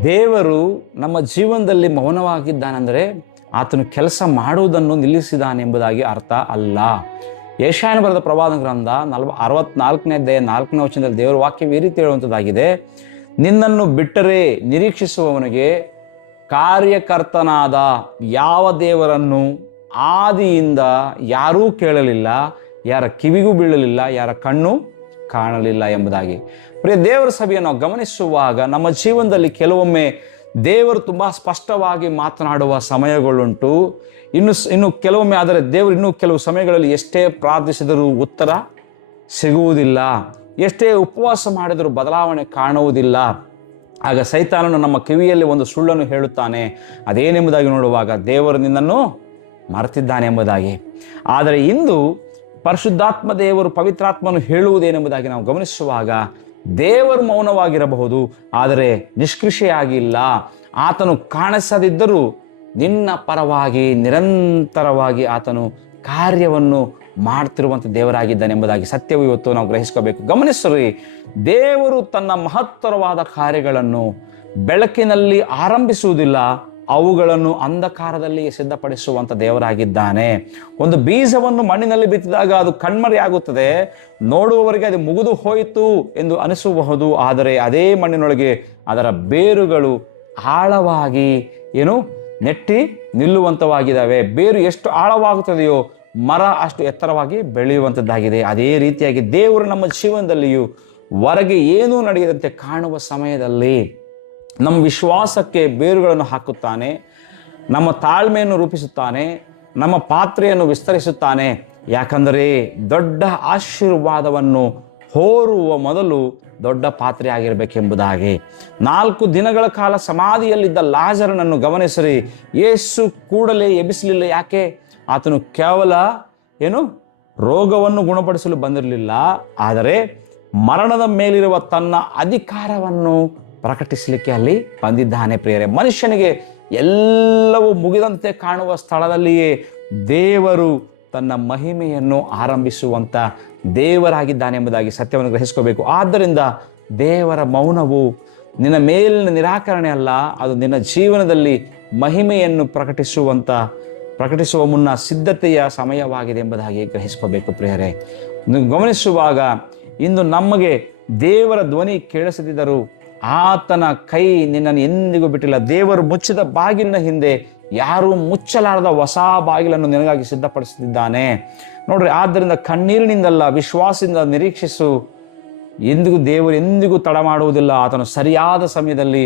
ದೇವರು ನಮ್ಮ ಜೀವನದಲ್ಲಿ ಮೌನವಾಗಿದ್ದಾನೆಂದರೆ ಆತನು ಕೆಲಸ ಮಾಡುವುದನ್ನು ನಿಲ್ಲಿಸಿದಾನೆ ಎಂಬುದಾಗಿ ಅರ್ಥ ಅಲ್ಲ. ಯೆಶಾಯನ ಬರೆದ ಪ್ರವಾದನ ಗ್ರಂಥ 64ನೇ ಅಧ್ಯಾಯ 4ನೇ ವಚನದಲ್ಲಿ ದೇವರ ವಾಕ್ಯ ಈ ರೀತಿ ಹೇಳುವಂಥದ್ದಾಗಿದೆ, ನಿನ್ನನ್ನು ಬಿಟ್ಟರೆ ನಿರೀಕ್ಷಿಸುವವನಿಗೆ ಕಾರ್ಯಕರ್ತನಾದ ಯಾವ ದೇವರನ್ನು ಆದಿಯಿಂದ ಯಾರೂ ಕೇಳಲಿಲ್ಲ, ಯಾರ ಕಿವಿಗೂ ಬೀಳಲಿಲ್ಲ, ಯಾರ ಕಣ್ಣು ಕಾಣಲಿಲ್ಲ ಎಂಬುದಾಗಿ. ಪ್ರಿಯ ದೇವರ ಸಭೆಯನ್ನು ನಾವು ಗಮನಿಸುವಾಗ ನಮ್ಮ ಜೀವನದಲ್ಲಿ ಕೆಲವೊಮ್ಮೆ ದೇವರು ತುಂಬ ಸ್ಪಷ್ಟವಾಗಿ ಮಾತನಾಡುವ ಸಮಯಗಳುಂಟು. ಇನ್ನು ಕೆಲವೊಮ್ಮೆ ಆದರೆ ದೇವರು ಇನ್ನೂ ಕೆಲವು ಸಮಯಗಳಲ್ಲಿ ಎಷ್ಟೇ ಪ್ರಾರ್ಥಿಸಿದರೂ ಉತ್ತರ ಸಿಗುವುದಿಲ್ಲ, ಎಷ್ಟೇ ಉಪವಾಸ ಮಾಡಿದರೂ ಬದಲಾವಣೆ ಕಾಣುವುದಿಲ್ಲ. ಆಗ ಸೈತಾನನು ನಮ್ಮ ಕಿವಿಯಲ್ಲಿ ಒಂದು ಸುಳ್ಳನ್ನು ಹೇಳುತ್ತಾನೆ. ಅದೇನೆಂಬುದಾಗಿ ನೋಡುವಾಗ ದೇವರು ನಿನ್ನನ್ನು ಮರೆತಿದ್ದಾನೆ ಎಂಬುದಾಗಿ. ಆದರೆ ಇಂದು ಪರಿಶುದ್ಧಾತ್ಮ ದೇವರು ಪವಿತ್ರಾತ್ಮನು ಹೇಳುವುದೇನೆಂಬುದಾಗಿ ನಾವು ಗಮನಿಸುವಾಗ ದೇವರು ಮೌನವಾಗಿರಬಹುದು, ಆದರೆ ನಿಷ್ಕ್ರಿಯೆಯಾಗಿಲ್ಲ. ಆತನು ಕಾಣಿಸದಿದ್ದರೂ ನಿನ್ನ ಪರವಾಗಿ ನಿರಂತರವಾಗಿ ಆತನು ಕಾರ್ಯವನ್ನು ಮಾಡ್ತಿರುವಂಥ ದೇವರಾಗಿದ್ದಾನೆ ಎಂಬುದಾಗಿ ಸತ್ಯವು ಇವತ್ತು ನಾವು ಗ್ರಹಿಸ್ಕೋಬೇಕು. ಗಮನಿಸ್ರಿ, ದೇವರು ತನ್ನ ಮಹತ್ತರವಾದ ಕಾರ್ಯಗಳನ್ನು ಬೆಳಕಿನಲ್ಲಿ ಆರಂಭಿಸುವುದಿಲ್ಲ, ಅವುಗಳನ್ನು ಅಂಧಕಾರದಲ್ಲಿ ಸಿದ್ಧಪಡಿಸುವಂಥ ದೇವರಾಗಿದ್ದಾನೆ. ಒಂದು ಬೀಜವನ್ನು ಮಣ್ಣಿನಲ್ಲಿ ಬಿತ್ತಿದಾಗ ಅದು ಕಣ್ಮರೆಯಾಗುತ್ತದೆ, ನೋಡುವವರಿಗೆ ಅದು ಮುಗಿದು ಹೋಯಿತು ಎಂದು ಅನಿಸಬಹುದು. ಆದರೆ ಅದೇ ಮಣ್ಣಿನೊಳಗೆ ಅದರ ಬೇರುಗಳು ಆಳವಾಗಿ ನೆಟ್ಟಿ ನಿಲ್ಲುವಂಥವಾಗಿದ್ದಾವೆ. ಬೇರು ಎಷ್ಟು ಆಳವಾಗುತ್ತದೆಯೋ ಮರ ಅಷ್ಟು ಎತ್ತರವಾಗಿ ಬೆಳೆಯುವಂಥದ್ದಾಗಿದೆ. ಅದೇ ರೀತಿಯಾಗಿ ದೇವರು ನಮ್ಮ ಜೀವನದಲ್ಲಿಯೂ ಹೊರಗೆ ಏನೂ ನಡೆಯದಂತೆ ಕಾಣುವ ಸಮಯದಲ್ಲಿ ನಮ್ಮ ವಿಶ್ವಾಸಕ್ಕೆ ಬೇರುಗಳನ್ನು ಹಾಕುತ್ತಾನೆ, ನಮ್ಮ ತಾಳ್ಮೆಯನ್ನು ರೂಪಿಸುತ್ತಾನೆ, ನಮ್ಮ ಪಾತ್ರೆಯನ್ನು ವಿಸ್ತರಿಸುತ್ತಾನೆ. ಯಾಕಂದರೆ ದೊಡ್ಡ ಆಶೀರ್ವಾದವನ್ನು ಹೊರುವ ಮೊದಲು ದೊಡ್ಡ ಪಾತ್ರೆ ಆಗಿರಬೇಕೆಂಬುದಾಗಿ. 4 ದಿನಗಳ ಕಾಲ ಸಮಾಧಿಯಲ್ಲಿದ್ದ ಲಾಜರನನ್ನು ಗಮನಿಸಿರಿ. ಯೇಸು ಕೂಡಲೇ ಎಬ್ಬಿಸಲಿಲ್ಲ. ಯಾಕೆ? ಆತನು ಕೇವಲ ರೋಗವನ್ನು ಗುಣಪಡಿಸಲು ಬಂದಿರಲಿಲ್ಲ, ಆದರೆ ಮರಣದ ಮೇಲಿರುವ ತನ್ನ ಅಧಿಕಾರವನ್ನು ಪ್ರಕಟಿಸಲಿಕ್ಕೆ ಅಲ್ಲಿ ಬಂದಿದ್ದಾನೆ. ಪ್ರಿಯರೇ, ಮನುಷ್ಯನಿಗೆ ಎಲ್ಲವೂ ಮುಗಿದಂತೆ ಕಾಣುವ ಸ್ಥಳದಲ್ಲಿಯೇ ದೇವರು ತನ್ನ ಮಹಿಮೆಯನ್ನು ಆರಂಭಿಸುವಂಥ ದೇವರಾಗಿದ್ದಾನೆ ಎಂಬುದಾಗಿ ಸತ್ಯವನ್ನು ಗ್ರಹಿಸ್ಕೋಬೇಕು. ಆದ್ದರಿಂದ ದೇವರ ಮೌನವು ನಿನ್ನ ಮೇಲಿನ ನಿರಾಕರಣೆ ಅಲ್ಲ, ಅದು ನಿನ್ನ ಜೀವನದಲ್ಲಿ ಮಹಿಮೆಯನ್ನು ಪ್ರಕಟಿಸುವ ಮುನ್ನ ಸಿದ್ಧತೆಯ ಸಮಯವಾಗಿದೆ ಎಂಬುದಾಗಿ ಗ್ರಹಿಸ್ಕೋಬೇಕು. ಪ್ರಿಯರೇ, ನೀವು ಗಮನಿಸುವಾಗ ಇಂದು ನಮಗೆ ದೇವರ ಧ್ವನಿ ಕೇಳಿಸದಿದ್ದರೂ ಆತನ ಕೈ ನಿನ್ನನ್ನು ಎಂದಿಗೂ ಬಿಟ್ಟಿಲ್ಲ. ದೇವರು ಮುಚ್ಚಿದ ಬಾಗಿಲಿನ ಹಿಂದೆ ಯಾರೂ ಮುಚ್ಚಲಾರದ ಹೊಸ ಬಾಗಿಲನ್ನು ನಿನಗಾಗಿ ಸಿದ್ಧಪಡಿಸುತ್ತಿದ್ದಾನೆ. ನೋಡ್ರಿ, ಆದ್ದರಿಂದ ಕಣ್ಣೀರಿನಿಂದಲ್ಲ, ವಿಶ್ವಾಸದಿಂದ ನಿರೀಕ್ಷಿಸು. ದೇವರು ಎಂದಿಗೂ ತಡ ಮಾಡುವುದಿಲ್ಲ. ಆತನು ಸರಿಯಾದ ಸಮಯದಲ್ಲಿ